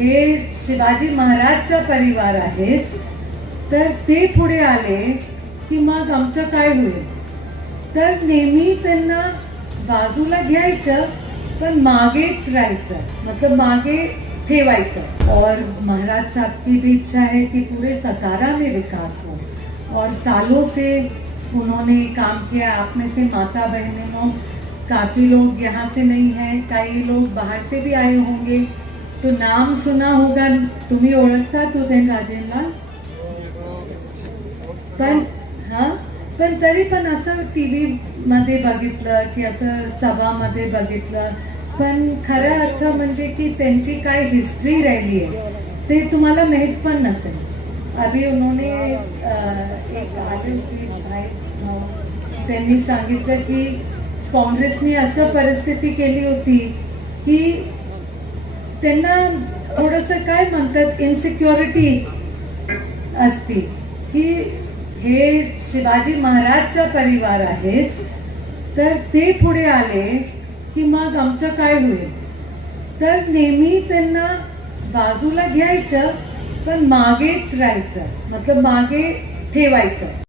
हे शिवाजी महाराजचा परिवार आहेत तर ते पुढे आले की मग आमचं काय होईल? तर नेहमी त्यांना बाजूला घ्यायचं पण मागेच राहायचं मतलब मागे ठेवायचं. और महाराज साहब की भी इच्छा है कि पूरे सतारा में विकास हो। और सालों से उन्होंने काम किया आप में से माता बहनों काफ़ी लोग यहाँ से नहीं हैं कई लोग बाहर से भी आए होंगे। तो नाम सुना होगा तुम्ही ओळखता तो त्या राजेंना पण हा? पण तरी पण असं टी व्ही मध्ये बघितलं की असं सभामध्ये बघितलं. पण खरा अर्थ म्हणजे की त्यांची काय हिस्ट्री राहिली आहे ते तुम्हाला माहीत पण नसेल. अभि उन्होंने एक हो, त्यांनी सांगितलं की काँग्रेसने असं परिस्थिती केली होती की त्यांना थोडंसं काय म्हणतात इन्सिक्युरिटी असती. की हे शिवाजी महाराजचा परिवार आहेत तर ते पुढे आले की मग आमचं काय होईल? तर नेहमी त्यांना बाजूला घ्यायचं पण मागेच राहायचं. मतलब मागे ठेवायचं.